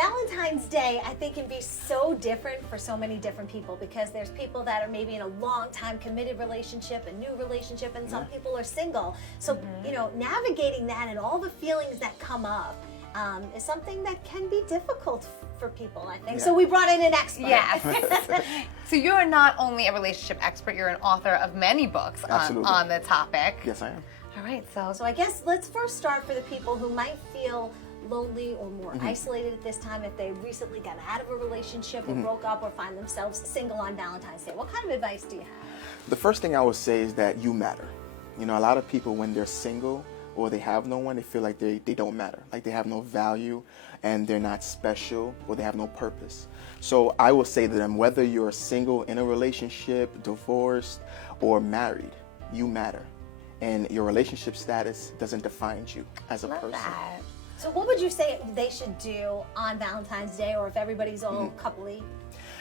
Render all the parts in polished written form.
Valentine's Day, I think, can be so different for so many different people because there's people that are maybe in a long-time committed relationship, a new relationship, and some people are single. So, you know, navigating that and all the feelings that come up is something that can be difficult for people, I think. So we brought in an expert. Yes. So you're not only a relationship expert, you're an author of many books on the topic. Yes, I am. All right, So I guess let's first start for the people who might feel lonely or more isolated at this time if they recently got out of a relationship or broke up or find themselves single on Valentine's Day. What kind of advice do you have? The first thing I would say is that you matter. You know, a lot of people when they're single or they have no one, they feel like they don't matter, like they have no value and they're not special or they have no purpose. So I will say to them, whether you're single, in a relationship, divorced, or married, you matter. And your relationship status doesn't define you as a person. that. So what would you say they should do on Valentine's Day, or if everybody's all coupley?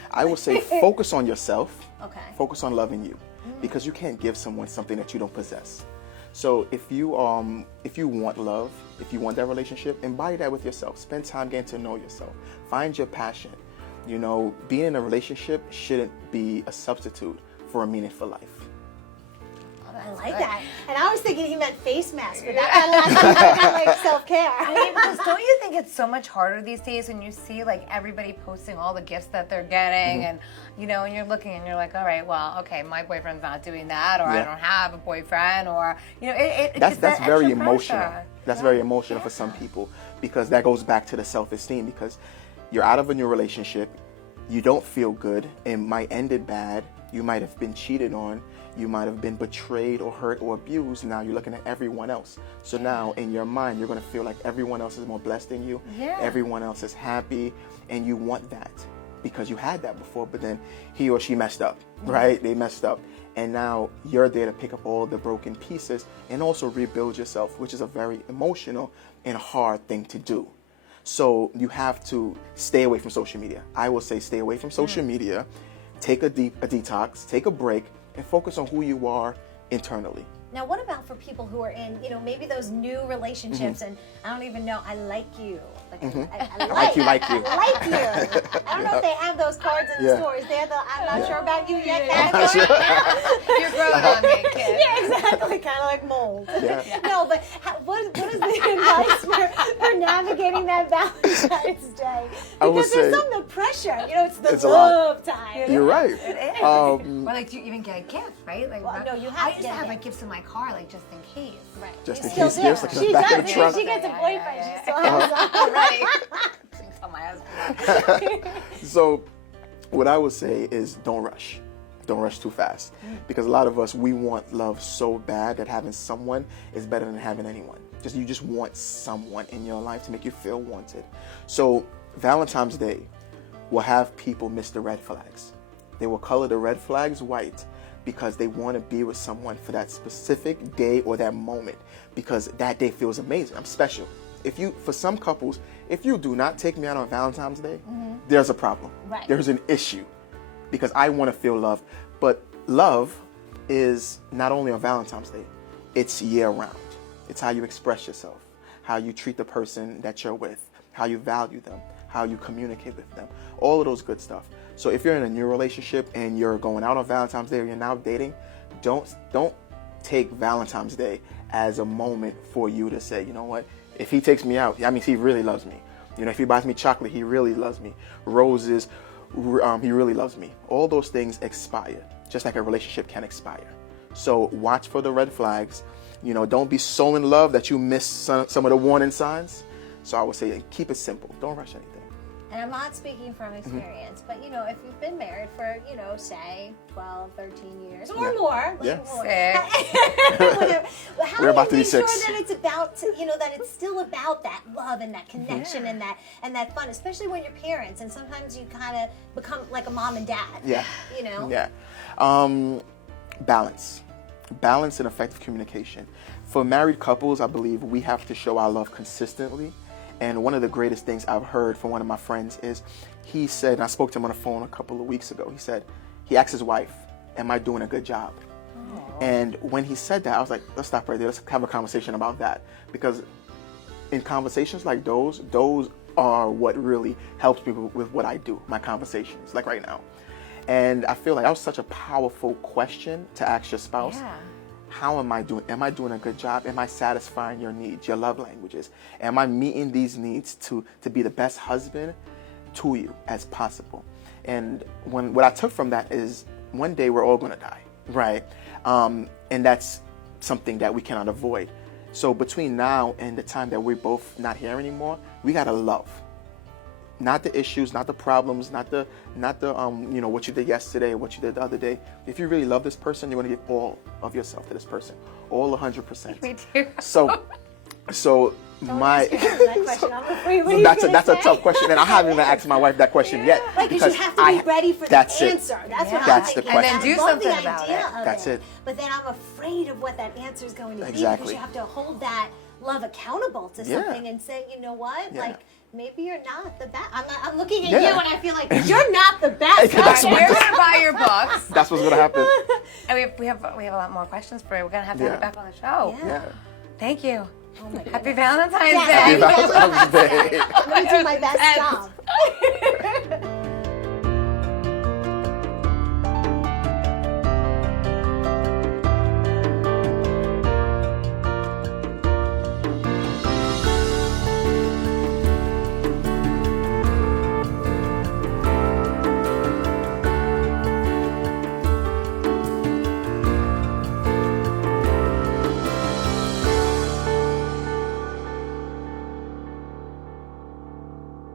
I would say focus on yourself. Okay. Focus on loving you, because you can't give someone something that you don't possess. So if you want love, if you want that relationship, embody that with yourself. Spend time getting to know yourself. Find your passion. You know, being in a relationship shouldn't be a substitute for a meaningful life. I like that. And I was thinking he meant face mask, but that kind of like self-care. I mean, because don't you think it's so much harder these days when you see like everybody posting all the gifts that they're getting, and you know, and you're looking and you're like, all right, well, okay, my boyfriend's not doing that, or I don't have a boyfriend, or you know, that's very emotional. Pressure. That's very emotional for some people, because that goes back to the self-esteem. Because you're out of a new relationship, you don't feel good, it might ended bad. You might have been cheated on. You might have been betrayed or hurt or abused. Now you're looking at everyone else. So now in your mind, you're going to feel like everyone else is more blessed than you. Yeah. Everyone else is happy. And you want that because you had that before. But then he or she messed up, right? They messed up. And now you're there to pick up all the broken pieces and also rebuild yourself, which is a very emotional and hard thing to do. So you have to stay away from social media. I will say stay away from social media. Take a detox, take a break, and focus on who you are internally. Now, what about for people who are in, you know, maybe those new relationships and I don't even know, I like you. Like, I like you. I like you. I don't know if they have those cards in the stores. They're the I'm not sure about you yet. You're growing on me, kid. Yeah, exactly. Kind of like mold. No, but what is the advice for navigating that Valentine's Day? Because there's some pressure. You know, it's love time. You're right. It is. Or like, do you even get a gift, right? Like, well, no, you have I to used get to have a my gift. gifts in my car, like just in case. Right. Just You in still case do. gifts, like in the She back of does. the If trunk. she gets a boyfriend, she still has Right. Tell my husband. So what I would say is don't rush. Don't rush too fast. Because a lot of us, we want love so bad that having someone is better than having anyone. You just want someone in your life to make you feel wanted. So Valentine's Day will have people miss the red flags. They will color the red flags white because they want to be with someone for that specific day or that moment, because that day feels amazing. I'm special. For some couples, if you do not take me out on Valentine's Day, there's a problem. Right. There's an issue, because I want to feel love. But love is not only on Valentine's Day, it's year round. It's how you express yourself, how you treat the person that you're with, how you value them, how you communicate with them, all of those good stuff. So if you're in a new relationship and you're going out on Valentine's Day or you're now dating, don't take Valentine's Day as a moment for you to say, you know what, if he takes me out, that means he really loves me. You know, if he buys me chocolate, he really loves me. Roses, he really loves me. All those things expire, just like a relationship can expire. So watch for the red flags. You know, don't be so in love that you miss some of the warning signs. So I would say keep it simple. Don't rush anything. And I'm not speaking from experience, but, you know, if you've been married for, you know, say 12, 13 years or more. Yeah. Whatever. How We're about do you to be make 6. sure that it's about, that it's still about that love and that connection and that fun, especially when you're parents and sometimes you kind of become like a mom and dad. Yeah. You know? Yeah. Balance and effective communication. For married couples, I believe we have to show our love consistently. And one of the greatest things I've heard from one of my friends is, he said, and I spoke to him on the phone a couple of weeks ago, he asked his wife, am I doing a good job? And when he said that, I was like, let's stop right there. Let's have a conversation about that. Because in conversations like those are what really helps me with what I do, my conversations, like right now. And I feel like that was such a powerful question to ask your spouse. Yeah. How am I doing? Am I doing a good job? Am I satisfying your needs, your love languages? Am I meeting these needs to be the best husband to you as possible? And what I took from that is one day we're all going to die, right? And that's something that we cannot avoid. So between now and the time that we're both not here anymore, we got to love. Not the issues, not the problems, not the what you did yesterday, what you did the other day. If you really love this person, you're going to give all of yourself to this person, all 100%. Me too. So my that question. I'm afraid what are you that's gonna a say? tough question, and I haven't even asked my wife that question yet. Right, because you have to be ready for the that's it. answer. That's what That's I'm the thinking. question. And then do I love something the about idea it. of That's it. But then I'm afraid of what that answer is going to be because Exactly. you have to hold that love accountable to Yeah. something and say, you know what, Yeah. like maybe you're not the best. I'm looking at Yeah. you and I feel like you're not the best. That's We're what- gonna buy your books. That's what's going to happen. And we have a lot more questions for you. We're gonna have to have Yeah. you back on the show. Yeah. Yeah. Thank you. Oh my Happy goodness. Valentine's Yeah, Day. happy Valentine's Day. I'm going to do my best And- job.